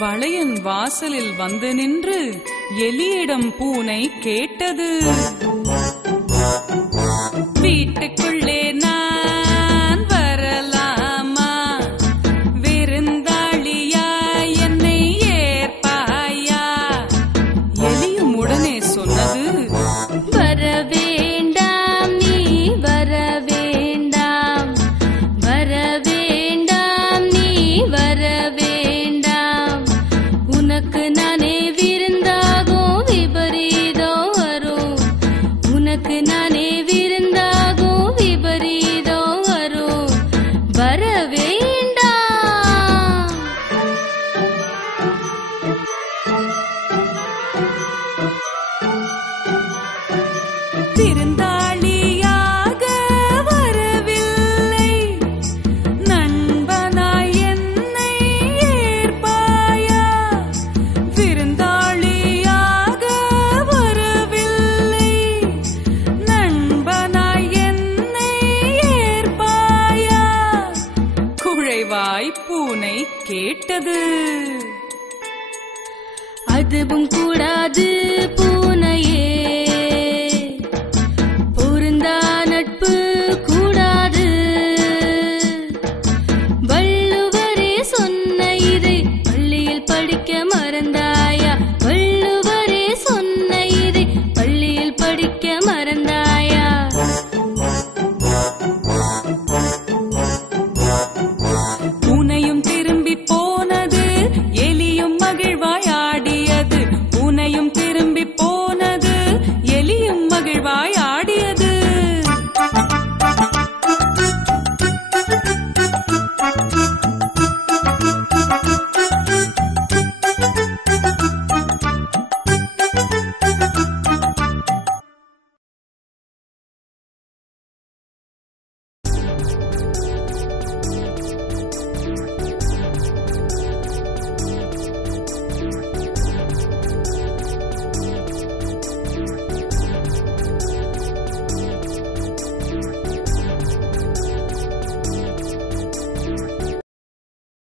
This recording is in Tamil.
வளையன் வாசலில் வந்து நின்று எலியிடம் பூனை கேட்டது, வீட்டுக்குள்ளே நான் வரலாமா, விருந்தாளியா என்னை ஏற்பாயா? எலியும் உடனே சொன்னது, வரவேண்டாம் நீ வரவேண்டாம், வரவேண்டாம் நீ வரவேண்டாம், உனக்கு நானே விருந்தாகும் விபரீதம் வரும், உனக்கு நானே விருந்தாகும் விபரீதம் வரும், வரவேண்டாம். விருந்தாளியாக வரவில்லை, நண்பனாய் என்னை ஏற்பாயா? விருந்தாளியாக வரவில்லை, நண்பனாய் என்னை ஏற்பாயா? குழைவாய் பூனை கேட்டது, அதுவும் கூடாது